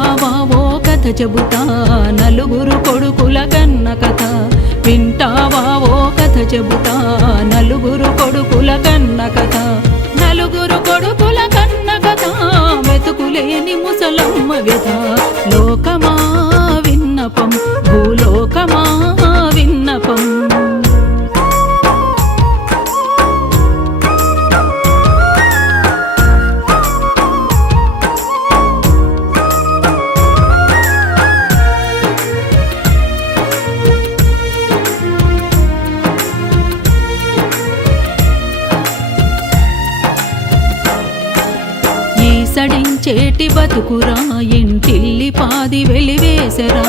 వింటావా ఓ కథ చెబుతా నలుగురు కొడుకుల కన్న కథ వింటావా ఓ కథ చెబుతా నలుగురు కొడుకుల కన్న కథ నలుగురు కొడుకుల కన్న కథ వెతుకులేని ముసలమ్మ వ్యథ లోకమా విన్నపం భూలోకమా విన్నపం సడించేటి బతుకురా ఇంటిల్లి పాది వెలివేసరా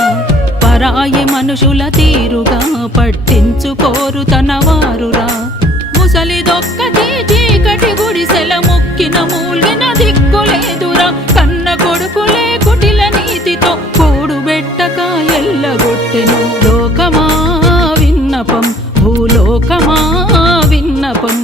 పరాయి మనుషుల తీరుగా పట్టించుకోరు తన వారురా ముసలిదొక్కటి చీకటి గుడిసెల ముక్కిన మూలిన దిక్కులేదురా కన్న కొడుకులే కుటిల నీతితో కూడుబెట్టక ఎల్లగొట్టెను లోకమా విన్నపం భూలోకమా విన్నపం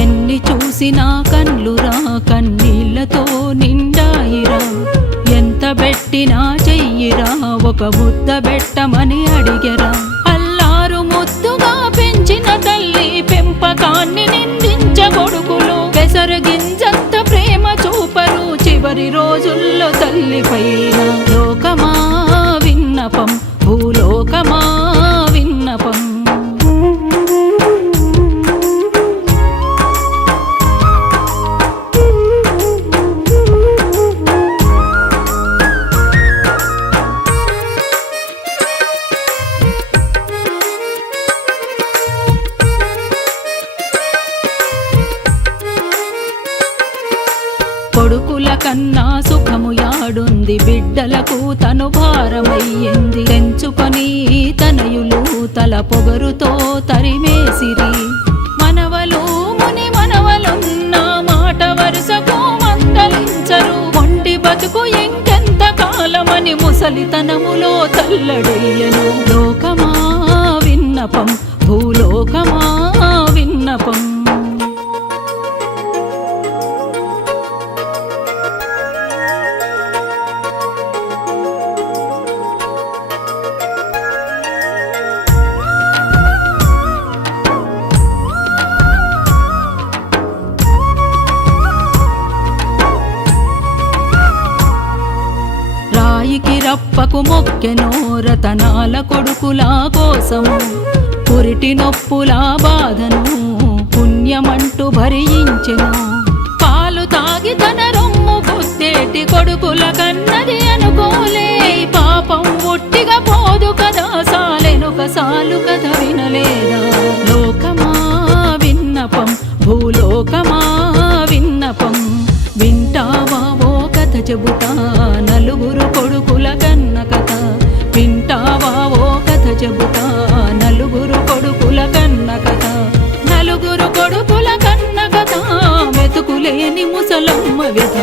ఎన్ని చూసినా కన్నురా కన్నీళ్లతో నిండాయిరా ఎంత బెట్టినా చెయ్యిరా ఒక ముద్ద బెట్టమని అడిగెరా అల్లారు ముద్దుగా పెంచిన తల్లి పెంపకాన్ని నిందించ కొడుకులు పెసరగింజంత ప్రేమ చూపరు చివరి రోజుల్లో తల్లి పైన లోకమా విన్నపం భూలోకమా విన్నపం కొడుకుల కన్నా సుఖము యాడుంది బిడ్డలకు తను భారమయ్యింది తెంచుకొని తనయులు తల పొగరుతో తరిమేసిరి మనవలు ముని మనవలున్న మాట వరుసకు మందలించరు మొండి బతుకు ఇంకెంత కాలమని ముసలితనములో తల్లడయ్యను లోకమా విన్నపం భూలోకమా విన్నపం రాయికి రప్పకు మొక్కెనో రతనాల కొడుకుల కోసము పురిటి నొప్పుల బాధను పుణ్యమంటూ భరించెను పాలు తాగి తన రొమ్ము గుద్దేటి కొడుకుల కన్నది అనుకోలే పాపం ఒట్టిగా పోదు కదా సాలెనుక సాలు కథ వినలేదా లోకమా విన్నపం భూలోకమా విన్నపం వింటావా ఓ కథ చెబుతా నలుగురు కొడుకుల కన్న కథ వింటావా ఓ కథ చెబుతా నలుగురు కొడుకుల కన్న కథ నలుగురు కొడుకుల కన్న కథ వెతుకులేని ముసలమ్మ వ్యథ